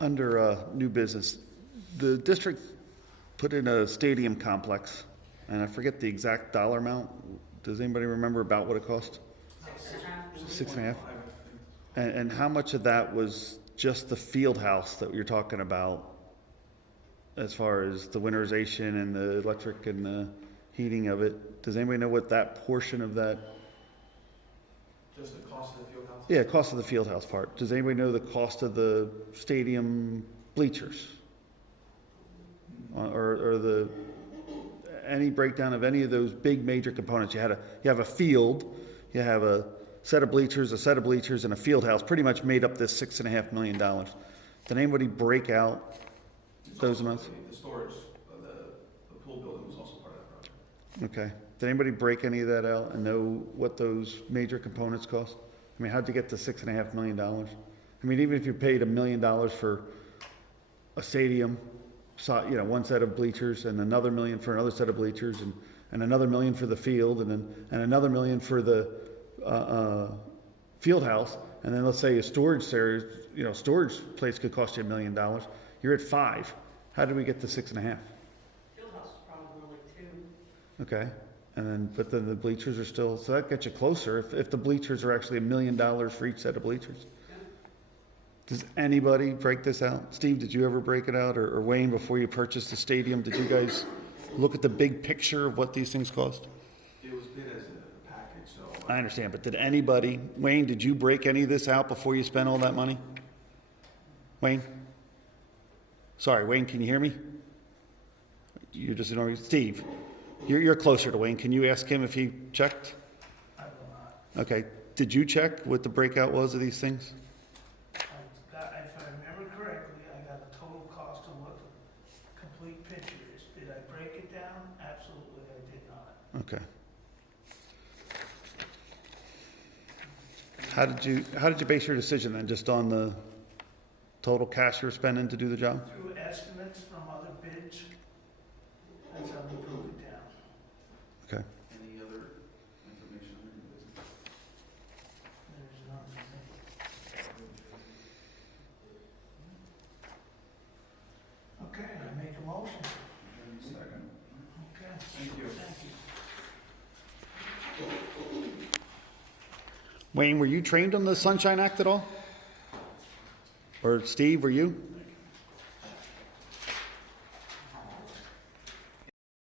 Under new business, the district put in a stadium complex, and I forget the exact dollar amount. Does anybody remember about what it cost? 6.5. And how much of that was just the field house that you're talking about, as far as the winterization and the electric and the heating of it? Does anybody know what that portion of that? Just the cost of the field house? Yeah, cost of the field house part. Does anybody know the cost of the stadium bleachers? Or the, any breakdown of any of those big major components? You have a field, you have a set of bleachers, and a field house, pretty much made up this $6.5 million. Did anybody break out those amounts? The storage, the pool building was also part of that project. Okay. Did anybody break any of that out and know what those major components cost? I mean, how'd you get to $6.5 million? I mean, even if you paid $1 million for a stadium, so, you know, one set of bleachers, and another $1 million for another set of bleachers, and another $1 million for the field, and another $1 million for the field house, and then let's say a storage area, you know, storage place could cost you $1 million. You're at 5. How did we get to 6.5? Field house is probably more like 2. Okay. And then, but then the bleachers are still, so that gets you closer if the bleachers are actually $1 million for each set of bleachers. Yeah. Does anybody break this out? Steve, did you ever break it out? Or Wayne, before you purchased the stadium, did you guys look at the big picture of what these things cost? It was bid as a package, so. I understand, but did anybody, Wayne, did you break any of this out before you spent all that money? Wayne? Sorry, Wayne, can you hear me? You're just ignoring me. Steve, you're closer to Wayne. Can you ask him if he checked? I will not. Okay. Did you check what the breakout was of these things? If I remember correctly, I got the total cost of what the complete picture is. Did I break it down? Absolutely, I did not. Okay. How did you base your decision then? Just on the total cash you're spending to do the job? Through estimates from other bids, that's how we broke it down. Okay. Any other information on your business? There's nothing. Okay, I make a motion. Second. Okay. Thank you. Thank you. Wayne, were you trained on the Sunshine Act at all? Or Steve, were you?